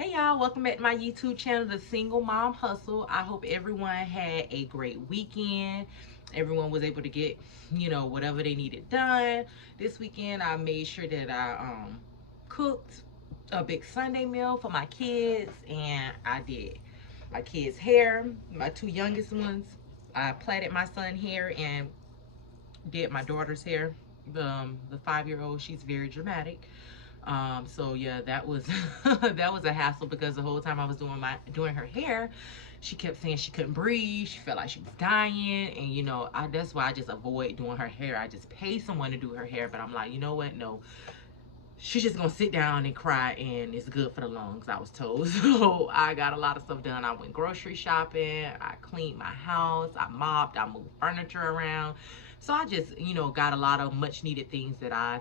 Hey y'all, welcome back to my YouTube channel, The Single Mom Hustle. I hope everyone had a great weekend. Everyone was able to get, whatever they needed done. This weekend I made sure that I cooked a big Sunday meal for my kids, and I did my kids' hair, my two youngest ones. I plaited my son's hair and did my daughter's hair. The 5-year-old, she's very dramatic. So yeah, that was that was a hassle because the whole time I was doing her hair, she kept saying she couldn't breathe. She felt like she was dying, and that's why I just avoid doing her hair. I just pay someone to do her hair, but I'm like, you know what? No, she's just gonna sit down and cry, and it's good for the lungs, I was told. So I got a lot of stuff done. I went grocery shopping, I cleaned my house, I mopped, I moved furniture around. So I just, got a lot of much needed things that I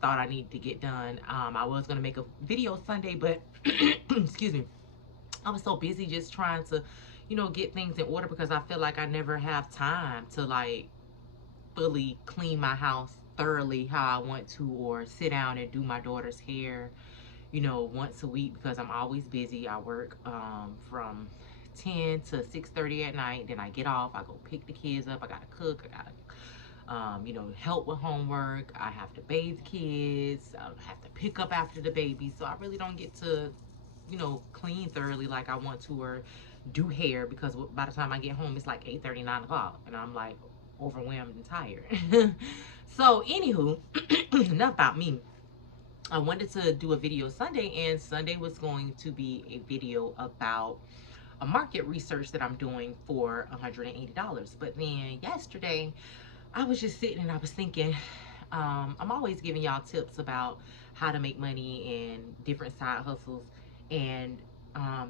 thought I needed to get done. I was gonna make a video Sunday, but excuse me, I was so busy just trying to, get things in order because I feel like I never have time to like fully clean my house thoroughly how I want to, or sit down and do my daughter's hair, once a week, because I'm always busy. I work from 10 to 6:30 at night. Then I get off. I go pick the kids up. I gotta cook. I gotta help with homework. I have to bathe the kids. I have to pick up after the baby. So I really don't get to, clean thoroughly like I want to, or do hair, because by the time I get home, it's like 8:30, 9 o'clock, and I'm like overwhelmed and tired. So, anywho, enough about me. I wanted to do a video Sunday, and Sunday was going to be a video about a market research that I'm doing for $180. But then yesterday, I was just sitting and I was thinking, I'm always giving y'all tips about how to make money and different side hustles. And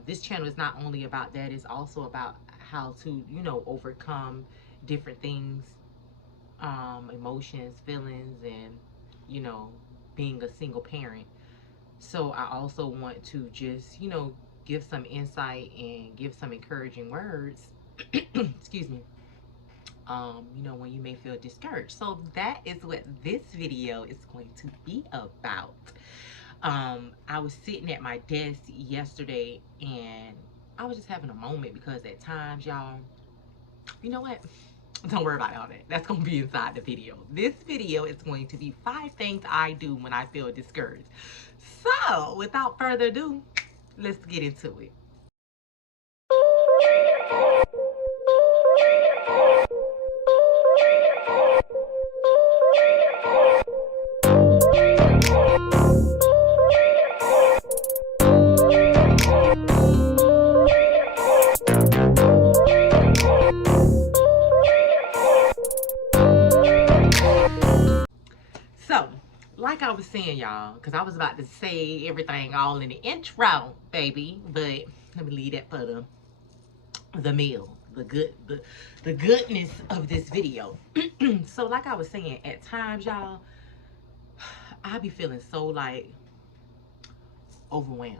this channel is not only about that, it's also about how to, overcome different things, emotions, feelings, and, you know, being a single parent. So I also want to just, give some insight and give some encouraging words. Excuse me. When you may feel discouraged. So that is what this video is going to be about. I was sitting at my desk yesterday and I was just having a moment, because at times, y'all, you know what? Don't worry about all that. That's going to be inside the video. This video is going to be 5 things I do when I feel discouraged. So, without further ado, let's get into it. So, like I was saying, y'all, because I was about to say everything all in the intro, baby, but let me leave that for the meal, the goodness of this video. So, like I was saying, at times, y'all, I be feeling so like overwhelmed,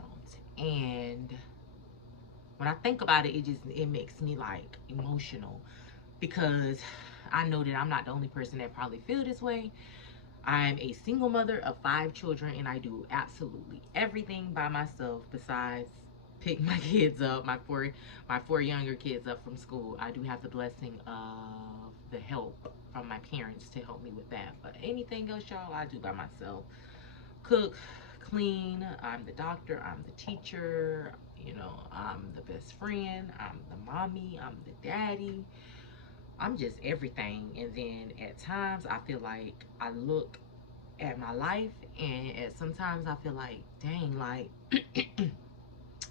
and when I think about it, it makes me like emotional, because I know that I'm not the only person that probably feel this way. I'm a single mother of 5 children, and I do absolutely everything by myself besides pick my kids up, my four younger kids up from school. I do have the blessing of the help from my parents to help me with that. But anything else, y'all, I do by myself. Cook, clean, I'm the doctor, I'm the teacher, I'm the best friend, I'm the mommy, I'm the daddy. I'm just everything. And then at times I feel like I look at my life, and at sometimes I feel like, dang, like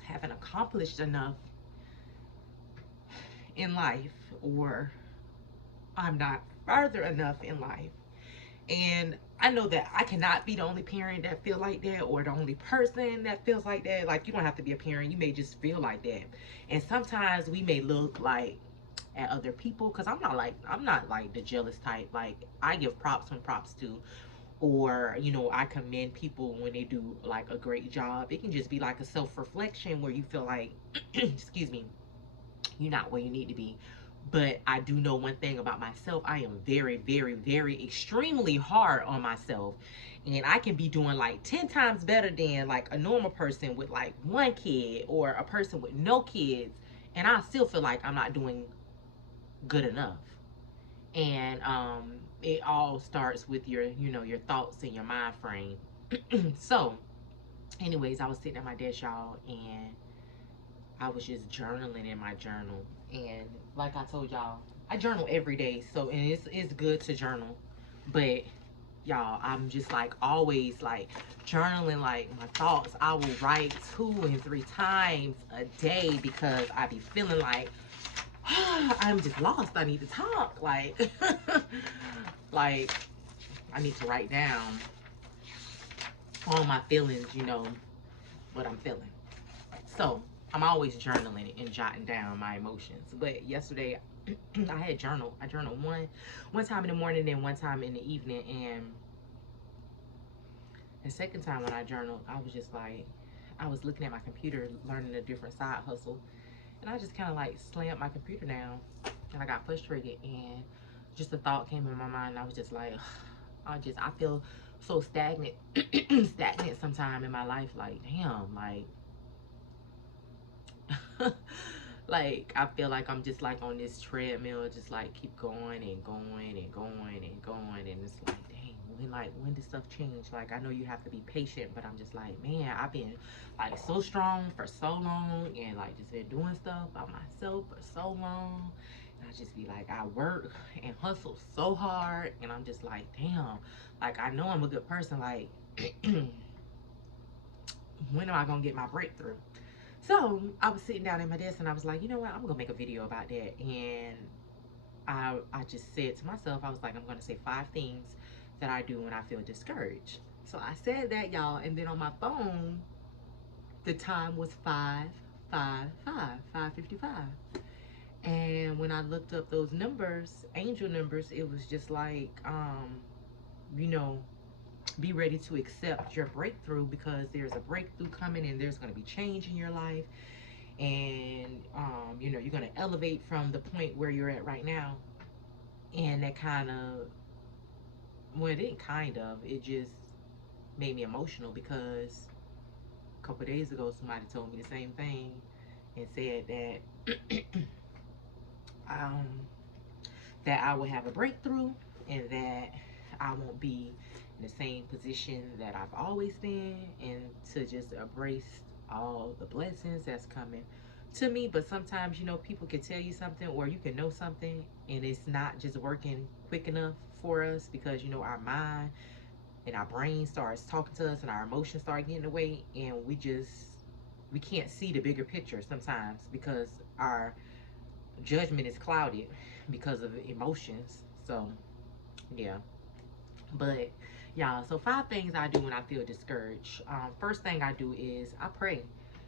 haven't accomplished enough in life, or I'm not further enough in life. And I know that I cannot be the only parent that feel like that, or the only person that feels like that. Like, you don't have to be a parent, you may just feel like that. And sometimes we may look like at other people, because I'm not like the jealous type. Like, I give props when props due, or I commend people when they do like a great job. It can just be like a self-reflection where you feel like excuse me, you're not where you need to be. But I do know one thing about myself: I am very, very, very extremely hard on myself. And I can be doing like 10 times better than like a normal person with like one kid or a person with no kids. And I still feel like I'm not doing good enough. And it all starts with your, you know, your thoughts and your mind frame. So, anyways, I was sitting at my desk, y'all, and I was just journaling in my journal. And like I told y'all, I journal every day. So, and it's good to journal. But y'all, I'm just like always like journaling like my thoughts. I will write 2 and 3 times a day because I be feeling like I'm just lost. I need to talk. Like like I need to write down all my feelings, you know, what I'm feeling. So I'm always journaling and jotting down my emotions. But yesterday I had journal. I journaled one time in the morning and one time in the evening. And the second time when I journaled, I was just like, I was looking at my computer, learning a different side hustle, and I just kind of like slammed my computer down, and I got frustrated, and just a thought came in my mind. And I was just like, I feel so stagnant, stagnant sometime in my life. Like, damn, like, like I feel like I'm just like on this treadmill, just like keep going and going and going and going, and it's like, dang, when does stuff change? Like, I know you have to be patient, but I'm just like, man, I've been like so strong for so long, and like just been doing stuff by myself for so long. And I just be like, I work and hustle so hard, and I'm just like, damn, like I know I'm a good person, like when am I gonna get my breakthrough? So I was sitting down at my desk and I was like, you know what? I'm gonna make a video about that. And I just said to myself, I was like, I'm gonna say 5 things that I do when I feel discouraged. So I said that, y'all, and then on my phone, the time was 5:55. And when I looked up those numbers, angel numbers, it was just like, you know, be ready to accept your breakthrough because there's a breakthrough coming and there's going to be change in your life. And you know, you're going to elevate from the point where you're at right now. And that kind of, well, it didn't kind of, it just made me emotional because a couple of days ago somebody told me the same thing and said that um, that I will have a breakthrough and that I won't be in the same position that I've always been, and to just embrace all the blessings that's coming to me. But sometimes, you know, people can tell you something or you can know something and it's not just working quick enough for us because, you know, our mind and our brain starts talking to us and our emotions start getting in the way, and we can't see the bigger picture sometimes because our judgment is clouded because of emotions. So yeah, but yeah, so 5 things I do when I feel discouraged. First thing I do is I pray.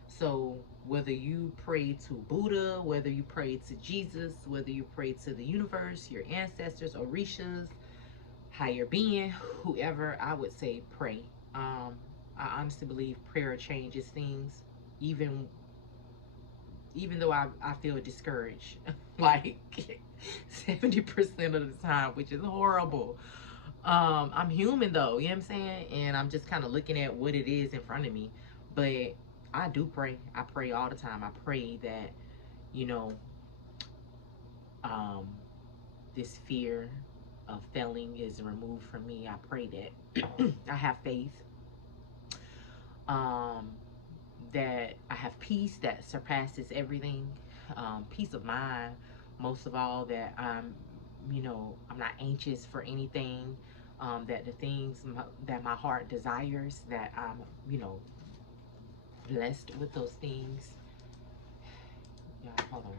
So whether you pray to Buddha, whether you pray to Jesus, whether you pray to the universe, your ancestors, orishas, higher being, whoever, I would say pray. I honestly believe prayer changes things, even even though I feel discouraged like 70% of the time, which is horrible. I'm human though, you know what I'm saying? And I'm just kind of looking at what it is in front of me. But I do pray. I pray all the time. I pray that, you know, um, this fear of failing is removed from me. I pray that I have faith, um, that I have peace that surpasses everything, peace of mind, most of all, that you know, I'm not anxious for anything, that the things that my heart desires, that I'm, you know, blessed with those things. Yeah, hold on.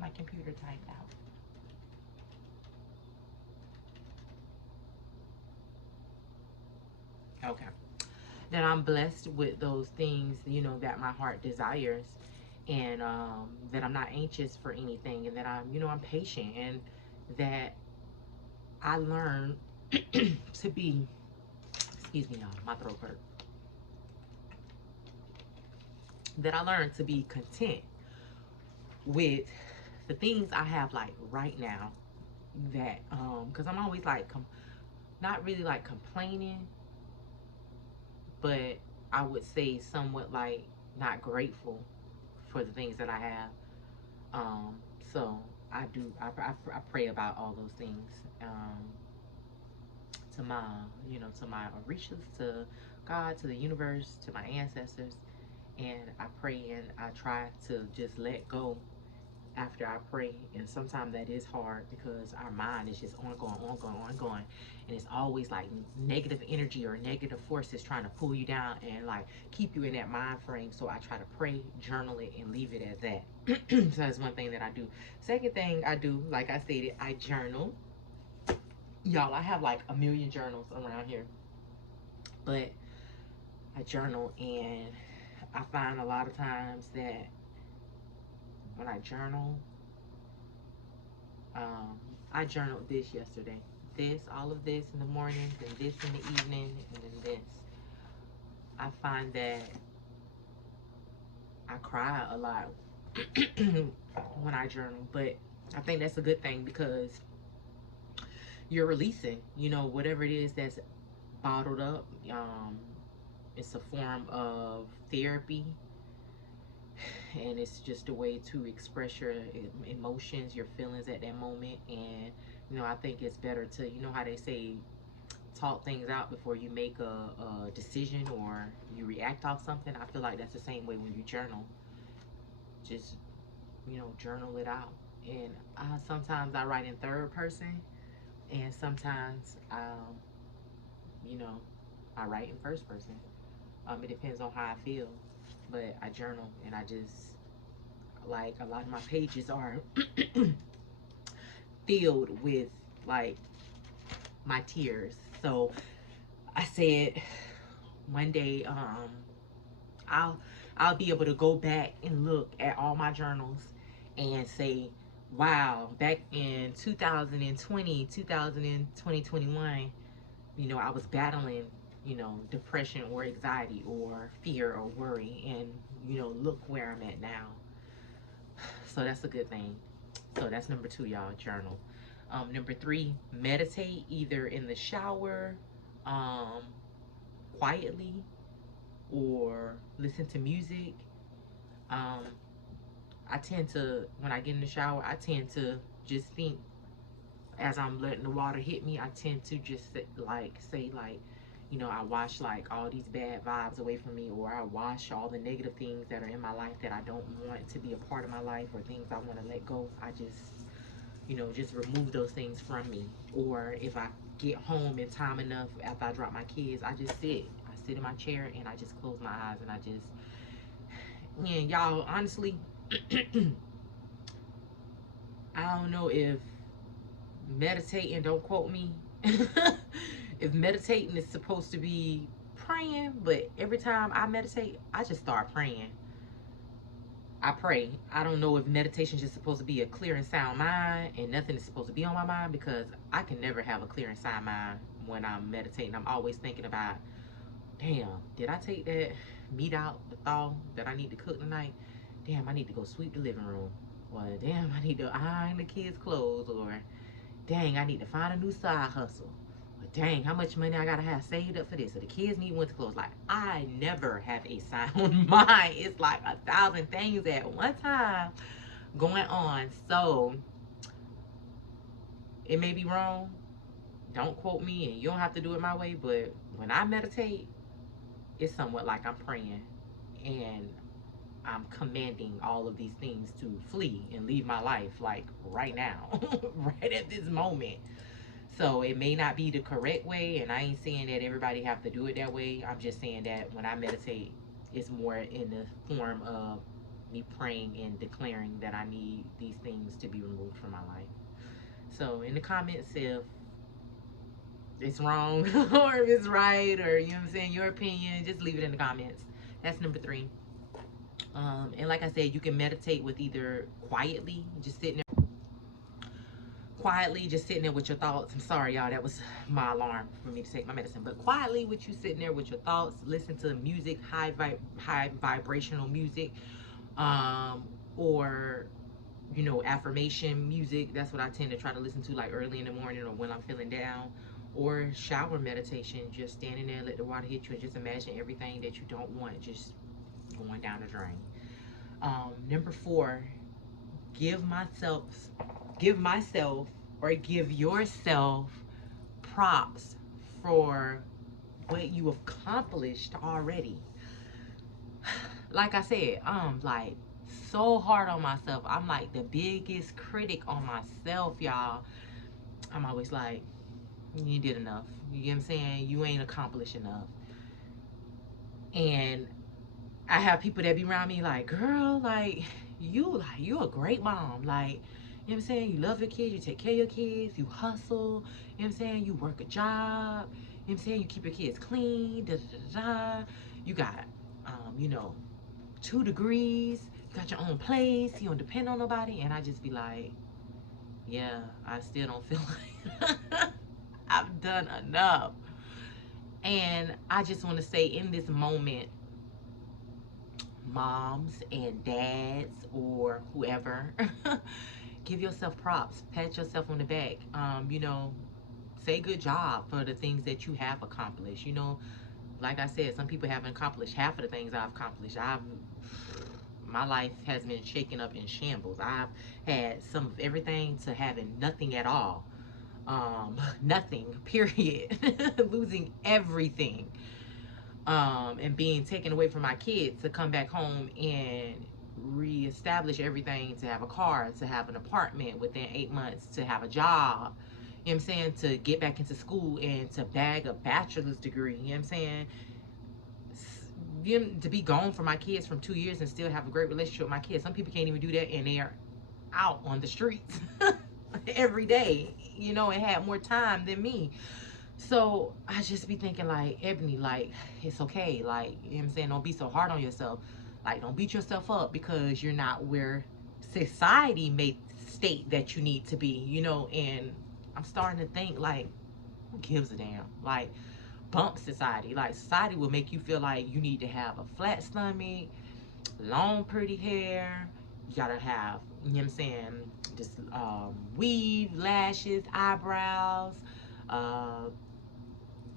My computer timed out. Okay. That I'm blessed with those things, you know, that my heart desires, and that I'm not anxious for anything, and that I'm, you know, I'm patient, and that I learn to be, excuse me, y'all, my throat hurt. That I learn to be content with the things I have, like right now, that because I'm always like not really like complaining, but I would say somewhat like not grateful for the things that I have. Um, so I do. I pray about all those things to my, to my orishas, to God, to the universe, to my ancestors, and I pray and I try to just let go after I pray. And sometimes that is hard because our mind is just ongoing, ongoing, ongoing. And it's always like negative energy or negative forces trying to pull you down and like keep you in that mind frame. So I try to pray, journal it, and leave it at that. So that's one thing that I do. Second thing I do, like I stated, I journal. Y'all, I have like a million journals around here. But I journal, and I find a lot of times that when I journal, Um, I journaled this yesterday. All of this in the morning, then this in the evening, and then this. I find that I cry a lot when I journal, but I think that's a good thing because you're releasing, whatever it is that's bottled up. It's a form of therapy, and it's just a way to express your emotions, your feelings at that moment. And I think it's better to, how they say, talk things out before you make a decision or you react off something. I feel like that's the same way when you journal. Just, journal it out. And sometimes I write in third person, and sometimes, you know, I write in first person. It depends on how I feel, but I journal, and I just, like, a lot of my pages are filled with like my tears. So I said one day, I'll I'll be able to go back and look at all my journals and say, wow, back in 2020, 2021, I was battling, depression or anxiety or fear or worry, and look where I'm at now. So that's a good thing. So that's number 2, y'all, journal. Number 3, meditate either in the shower, um, quietly, or listen to music. Um, I tend to, when I get in the shower, I tend to just think as I'm letting the water hit me. I tend to just say like, I wash like all these bad vibes away from me, or I wash all the negative things that are in my life that I don't want to be a part of my life, or things I want to let go. I just, just remove those things from me. Or if I get home in time enough after I drop my kids, I just sit. I sit in my chair and I just close my eyes and I just, man, y'all, honestly, I don't know if meditating, don't quote me, if meditating is supposed to be praying, but every time I meditate, I just start praying. I pray. I don't know if meditation is just supposed to be a clear and sound mind and nothing is supposed to be on my mind, because I can never have a clear and sound mind when I'm meditating. I'm always thinking about, damn, did I take that meat out the thaw that I need to cook tonight? Damn, I need to go sweep the living room. Or damn, I need to iron the kids' clothes. Or dang, I need to find a new side hustle. Or dang, how much money I gotta have saved up for this? Or the kids need winter clothes. Like, I never have a sound mind. It's like 1,000 things at one time going on. So it may be wrong. Don't quote me, and you don't have to do it my way. But when I meditate, it's somewhat like I'm praying, and I'm commanding all of these things to flee and leave my life, like right now, right at this moment. So it may not be the correct way, and I ain't saying that everybody have to do it that way. I'm just saying that when I meditate, it's more in the form of me praying and declaring that I need these things to be removed from my life. So in the comments, if it's wrong or if it's right, or you know what I'm saying, your opinion, just leave it in the comments. That's number 3. And like I said, you can meditate with either quietly just sitting there with your thoughts. I'm sorry, y'all, that was my alarm for me to take my medicine. But quietly, with you sitting there with your thoughts, listen to music, high vibrational music, or you know, affirmation music. That's what I tend to try to listen to like early in the morning or when I'm feeling down. Or shower meditation, just standing there, let the water hit you, and just imagine everything that you don't want just going down the drain. Number 4, give myself, give myself, or give yourself props for what you have accomplished already. Like I said, I'm like so hard on myself. I'm like the biggest critic on myself, y'all. I'm always like, you did enough. You get what I'm saying? You ain't accomplished enough. And I have people that be around me like, girl, like you a great mom. Like, you know what I'm saying? You love your kids, you take care of your kids, you hustle, you know what I'm saying? You work a job, you know what I'm saying? You keep your kids clean, da da da da. You got you know, 2 degrees, you got your own place, you don't depend on nobody. And I just be like, yeah, I still don't feel like I've done enough. And I just want to say in this moment, moms and dads or whoever, give yourself props, pat yourself on the back. You know, say good job for the things that you have accomplished. You know, like I said, some people haven't accomplished half of the things I've accomplished. My life has been shaken up in shambles. I've had some of everything to having nothing at all. Nothing, period. Losing everything. And being taken away from my kids to come back home and reestablish everything, to have a car, to have an apartment within 8 months, to have a job, you know what I'm saying, to get back into school and to bag a bachelor's degree, you know what I'm saying, to be gone from my kids from 2 years and still have a great relationship with my kids. Some people can't even do that, and they are out on the streets every day, you know, and have more time than me. So I just be thinking like, Ebony, like, it's okay. Like, you know what I'm saying? Don't be so hard on yourself. Like, don't beat yourself up because you're not where society may state that you need to be, you know? And I'm starting to think like, who gives a damn? Like, bump society. Like, society will make you feel like you need to have a flat stomach, long pretty hair. You gotta have, you know what I'm saying, just weave, lashes, eyebrows, uh,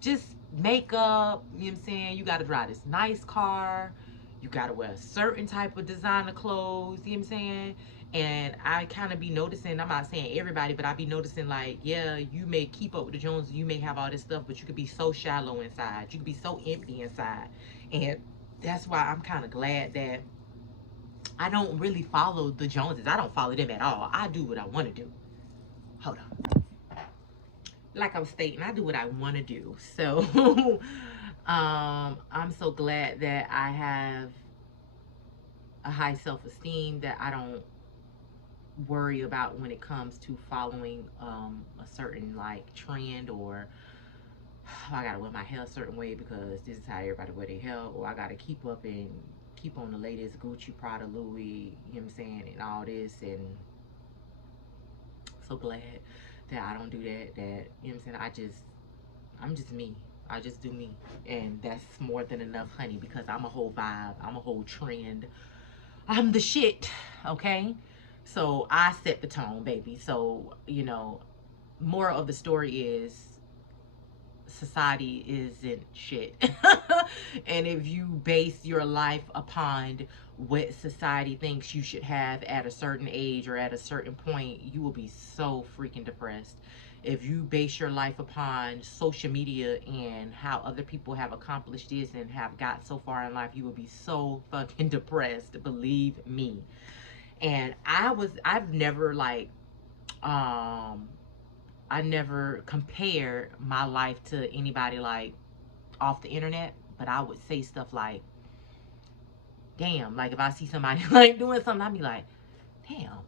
just makeup, you know what I'm saying? You gotta drive this nice car. You gotta wear a certain type of designer clothes, you know what I'm saying? And I kind of be noticing, I'm not saying everybody, but I be noticing like, yeah, you may keep up with the Joneses, you may have all this stuff, but you could be so shallow inside. You could be so empty inside. And that's why I'm kind of glad that I don't really follow the Joneses. I don't follow them at all. I do what I want to do. Hold on. Like I was stating, I do what I want to do. So I'm so glad that I have a high self-esteem, that I don't worry about when it comes to following a certain like trend, or I gotta wear my hair a certain way because this is how everybody wear their hair, or I gotta keep up and keep on the latest Gucci, Prada, Louis, you know what I'm saying, and all this. And so glad that I don't do that, you know what I'm saying, I'm just me. I just do me. And that's more than enough, honey, because I'm a whole vibe. I'm a whole trend. I'm the shit, okay? So I set the tone, baby. So, you know, more of the story is society isn't shit. And if you base your life upon what society thinks you should have at a certain age or at a certain point, you will be so freaking depressed. If you base your life upon social media and how other people have accomplished this and have got so far in life, you will be so fucking depressed, believe me. And I've never like I never compared my life to anybody like off the internet, but I would say stuff like, damn, like if I see somebody like doing something, I'd be like, damn,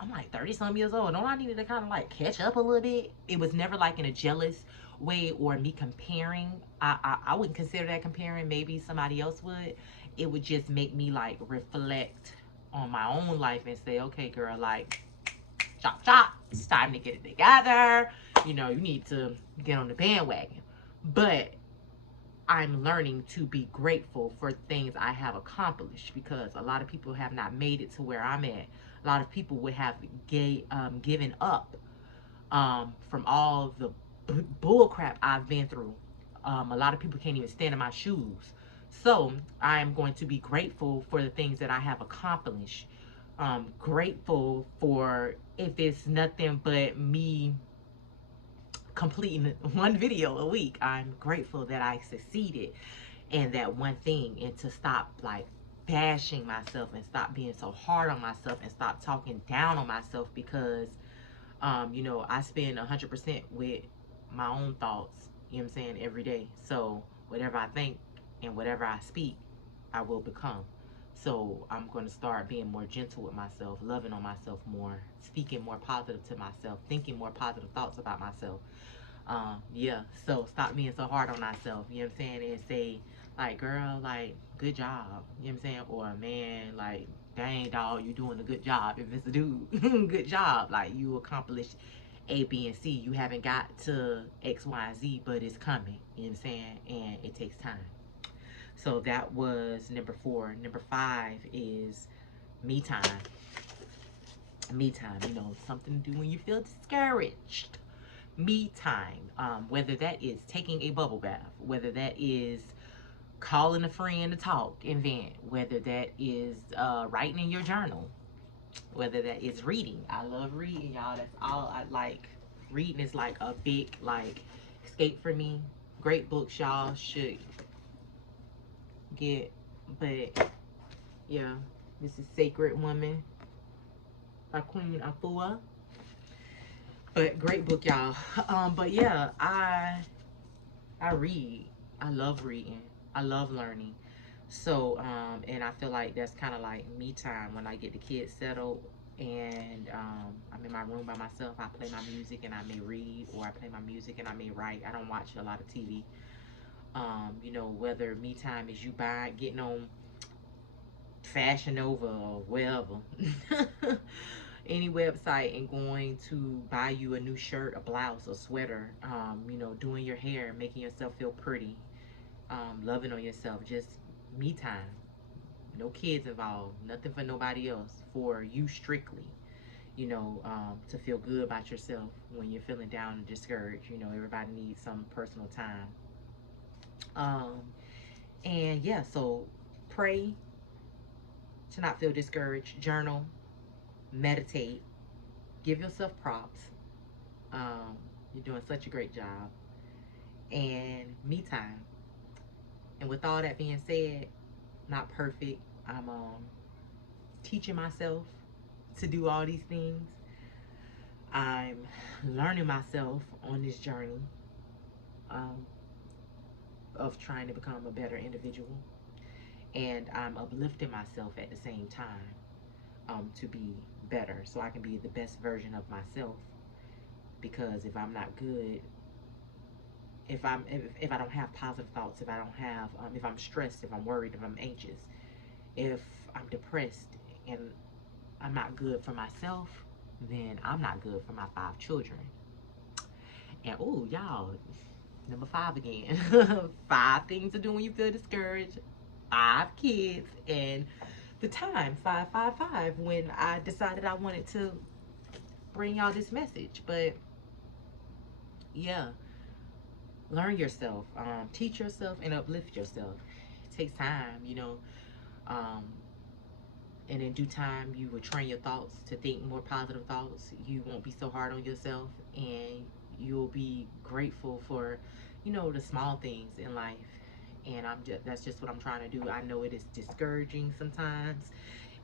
I'm like 30 some years old. Don't I need to kind of like catch up a little bit? It was never like in a jealous way or me comparing. I wouldn't consider that comparing. Maybe somebody else would. It would just make me like reflect on my own life and say, okay, girl, like, chop, chop. It's time to get it together. You know, you need to get on the bandwagon. But I'm learning to be grateful for things I have accomplished, because a lot of people have not made it to where I'm at. a lot of people would have given up from all the bull crap I've been through. A lot of people can't even stand in my shoes. So I am going to be grateful for the things that I have accomplished. Grateful for, if it's nothing but me completing one video a week, I'm grateful that I succeeded in that one thing, and to stop like bashing myself and stop being so hard on myself and stop talking down on myself, because you know, I spend 100% with my own thoughts, you know what I'm saying, every day. So whatever I think and whatever I speak, I will become. So I'm going to start being more gentle with myself, loving on myself more, speaking more positive to myself, thinking more positive thoughts about myself. Yeah, so stop being so hard on myself, you know what I'm saying, and say, like, girl, like, good job, you know what I'm saying, or man, like, dang, dog, you doing a good job. If it's a dude, good job, like, you accomplished A, B, and C. You haven't got to X, Y, and Z, but it's coming, you know what I'm saying, and it takes time. So that was number 4. Number 5 is me time. Me time, you know, something to do when you feel discouraged. Me time, whether that is taking a bubble bath, whether that is calling a friend to talk and vent, whether that is writing in your journal, whether that is reading. I love reading, y'all. That's all I like. Reading is like a big like escape for me. Great books, y'all should get. But yeah, this is Sacred Woman by Queen Afua. But great book, y'all. But yeah, I read. I love reading. I love learning. So, and I feel like that's kind of like me time when I get the kids settled and I'm in my room by myself. I play my music and I may read, or I play my music and I may write. I don't watch a lot of TV. You know, whether me time is you getting on Fashion Nova or wherever, any website, and going to buy you a new shirt, a blouse, a sweater, you know, doing your hair, making yourself feel pretty, loving on yourself, just me time. No kids involved, nothing for nobody else, for you strictly, you know, to feel good about yourself when you're feeling down and discouraged. You know, everybody needs some personal time. Um, and yeah, so pray to not feel discouraged, journal, meditate, give yourself props. You're doing such a great job. And me time. And with all that being said, not perfect. I'm teaching myself to do all these things. I'm learning myself on this journey um, of trying to become a better individual. And I'm uplifting myself at the same time to be better, so I can be the best version of myself. Because if I'm not good, if I don't have positive thoughts, if I don't have if I'm stressed, if I'm worried, if I'm anxious, if I'm depressed, and I'm not good for myself, then I'm not good for my 5 children. And oh, y'all, number 5 again. 5 things to do when you feel discouraged. 5 kids, and the time 555 when I decided I wanted to bring y'all this message. But yeah, learn yourself, teach yourself, and uplift yourself. It takes time, you know. Um, and in due time, you will train your thoughts to think more positive thoughts. You won't be so hard on yourself, and you'll be grateful for, you know, the small things in life. And that's just what I'm trying to do. I know it is discouraging sometimes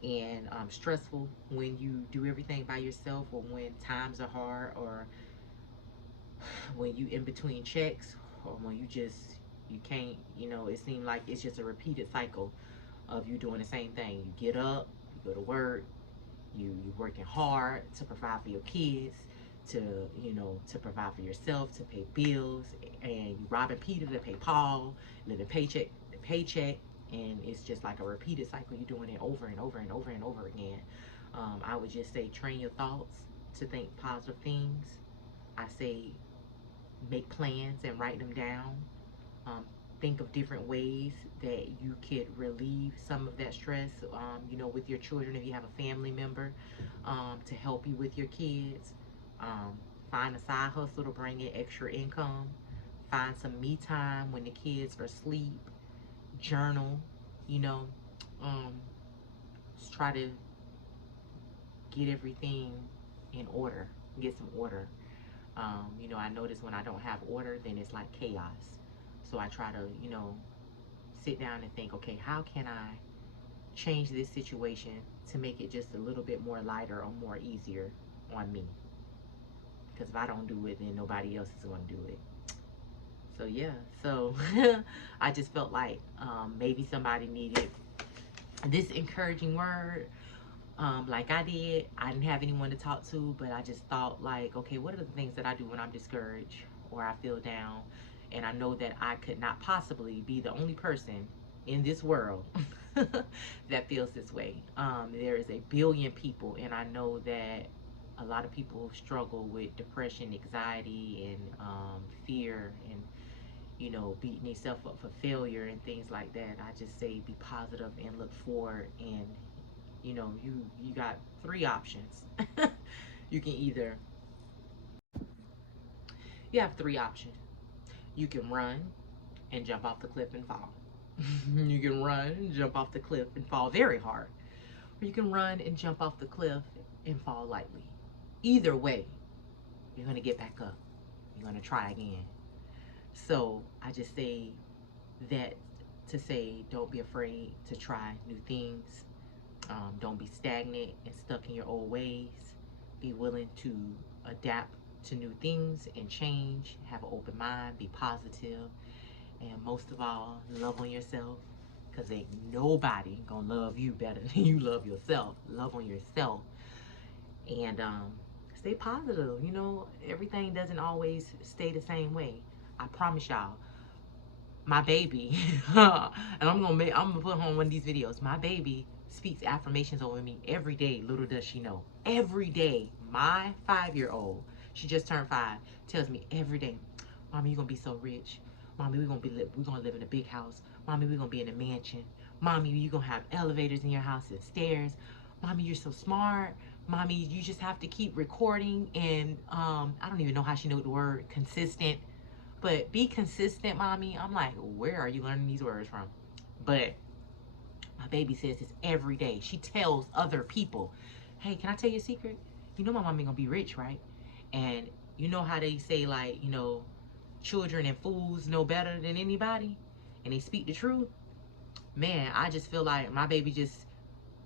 and stressful when you do everything by yourself, or when times are hard, or when you in between checks, or when you can't, you know, it seems like it's just a repeated cycle of you doing the same thing. You get up, you go to work, you working hard to provide for your kids, to, you know, to provide for yourself, to pay bills, and you robbing Peter to pay Paul, living paycheck to paycheck, and it's just like a repeated cycle. You're doing it over and over and over and over again. I would just say train your thoughts to think positive things. I say make plans and write them down. think of different ways that you could relieve some of that stress, you know, with your children if you have a family member to help you with your kids. Um, Find a side hustle to bring in extra income. Find some me time when the kids are asleep. Journal, you know. Um, just try to get everything in order, get some order. You know, I notice when I don't have order, then it's like chaos. So I try to, you know, sit down and think, okay, how can I change this situation to make it just a little bit more lighter or more easier on me? Because if I don't do it, then nobody else is going to do it. So yeah, so I just felt like maybe somebody needed this encouraging word. Like I did. I didn't have anyone to talk to, but I just thought like, okay, what are the things that I do when I'm discouraged or I feel down? And I know that I could not possibly be the only person in this world that feels this way. There is a billion people, and I know that a lot of people struggle with depression, anxiety, and fear, and you know, beating themselves up for failure and things like that. I just say be positive and look forward, and you know, you got three options. You can either you have three options. You can run and jump off the cliff and fall. You can run and jump off the cliff and fall very hard, or you can run and jump off the cliff and fall lightly. Either way, you're gonna get back up. You're gonna try again. So I just say that to say don't be afraid to try new things. Don't be stagnant and stuck in your old ways. Be willing to adapt to new things and change. Have an open mind. Be positive. And most of all, love on yourself. Because ain't nobody going to love you better than you love yourself. Love on yourself. And stay positive. You know, everything doesn't always stay the same way. I promise y'all, my baby, and I'm gonna put on one of these videos. My baby speaks affirmations over me every day. Little does she know, every day. My 5-year-old, she just turned 5, tells me every day, "Mommy, you're gonna be so rich. Mommy, we're gonna live in a big house. Mommy, we're gonna be in a mansion. Mommy, you're gonna have elevators in your house and stairs. Mommy, you're so smart. Mommy, you just have to keep recording." And I don't even know how she knows the word consistent. But be consistent, mommy. I'm like, where are you learning these words from? But my baby says this every day. She tells other people, hey, can I tell you a secret? You know my mommy gonna be rich, right? And you know how they say, like, you know, children and fools know better than anybody, and they speak the truth. Man, I just feel like my baby just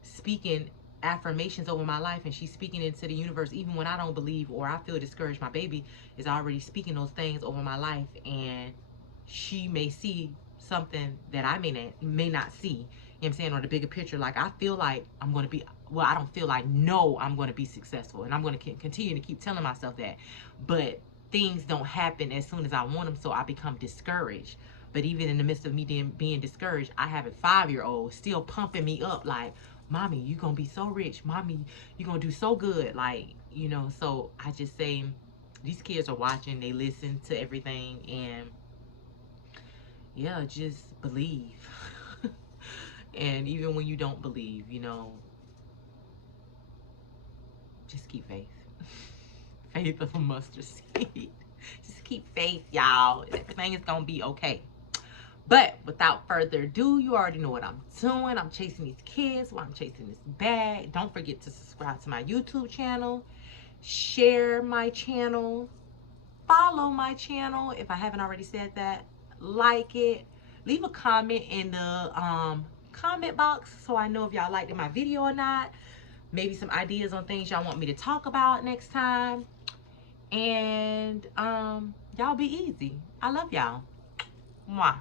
speaking affirmations over my life, and she's speaking into the universe even when I don't believe or I feel discouraged. My baby is already speaking those things over my life, and she may see something that I may not see, you know what I'm saying, or the bigger picture. Like I feel like I'm going to be, well, I don't feel like, no, I'm going to be successful, and I'm going to continue to keep telling myself that, but things don't happen as soon as I want them, so I become discouraged. But even in the midst of me being discouraged, I have a 5-year-old still pumping me up like, mommy, you gonna be so rich. Mommy, you gonna do so good. Like, you know, so I just say, these kids are watching, they listen to everything, and yeah, just believe. And even when you don't believe, you know, just keep faith. Faith of a mustard seed. Just keep faith, y'all. Everything is gonna be okay. But without further ado, you already know what I'm doing. I'm chasing these kids while I'm chasing this bag. Don't forget to subscribe to my YouTube channel, share my channel, follow my channel if I haven't already said that, like it, leave a comment in the comment box so I know if y'all liked my video or not. Maybe some ideas on things y'all want me to talk about next time. And y'all be easy. I love y'all. Mwah.